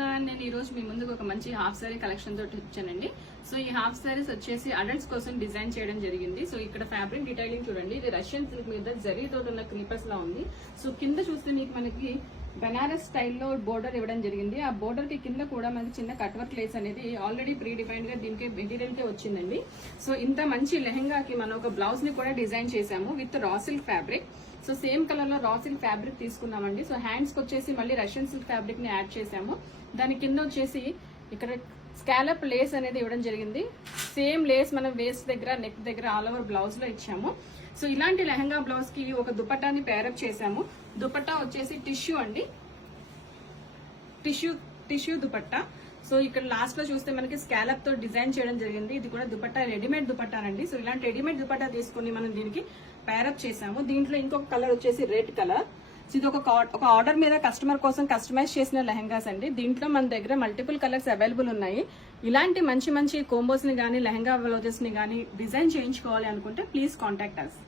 Everyone, నేను ఈ రోజు మీ ముందుకు ఒక మంచి హాఫ్ సారీ కలెక్షన్ తోటి వచ్చానండి. సో ఈ హాఫ్ సారీస్ వచ్చేసి అడల్ట్స్ కోసం డిజైన్ చేయడం జరిగింది. సో ఇక్కడ ఫ్యాబ్రిక్ డీటైలింగ్ చూడండి, ఇది రష్యన్ సిల్క్ మీద జరీ తోటి ఉన్న క్రీపర్స్ లా ఉంది. సో కింద చూస్తే మీకు మనకి బనారస్ స్టైల్లో బోర్డర్ ఇవ్వడం జరిగింది. ఆ బోర్డర్ కి కింద కూడా మనకి చిన్న కట్ వర్క్ లేస్ అనేది ఆల్రెడీ ప్రీ డిఫైన్డ్ గా దీనికి మెటీరియల్ కే వచ్చిందండి. సో ఇంత మంచి లెహెంగాకి మనం ఒక బ్లౌజ్ ని కూడా డిజైన్ చేసాము with raw silk fabric. So same colour లో రా సిల్క్ ఫ్యాబ్రిక్ తీసుకున్నామండి. సో హ్యాండ్స్ కి వచ్చేసి మళ్ళీ రష్యన్ సిల్క్ ఫ్యాబ్రిక్ ని యాడ్ చేసాము. దాని కింద వచ్చేసి ఇక్కడ స్కాలప్ లేస్ అనేది ఇవ్వడం జరిగింది. సేమ్ లేస్ మనం వేస్ట్ దగ్గర నెక్ దగ్గర ఆల్ ఓవర్ బ్లౌజ్ లో ఇచ్చాము. సో ఇలాంటి లెహంగా బ్లౌజ్ కి ఒక దుపట్టాని పేరప్ చేసాము. దుపట్టా వచ్చేసి టిష్యూ అండి, టిష్యూ దుపట్టా. సో ఇక్కడ లాస్ట్ లో చూస్తే మనకి స్కాలప్ తో డిజైన్ చేయడం జరిగింది. ఇది కూడా దుపట్టా రెడీమేడ్ దుపట్టానండి. సో ఇలాంటి రెడీమేడ్ దుపట్టా తీసుకుని మనం దీనికి పేరప్ చేసాము. దీంట్లో ఇంకొక కలర్ వచ్చేసి రెడ్ కలర్. సో ఇది ఒక ఆర్డర్ మీద కస్టమర్ కోసం కస్టమైజ్ చేసిన లెహంగాస్ అండి. దీంట్లో మన దగ్గర మల్టిపుల్ కలర్స్ అవైలబుల్ ఉన్నాయి. ఇలాంటి మంచి మంచి కోంబోస్ ని గానీ లెహంగా బ్లౌజెస్ ని గానీ డిజైన్ చేయించుకోవాలి అనుకుంటే ప్లీజ్ కాంటాక్ట్ అస్.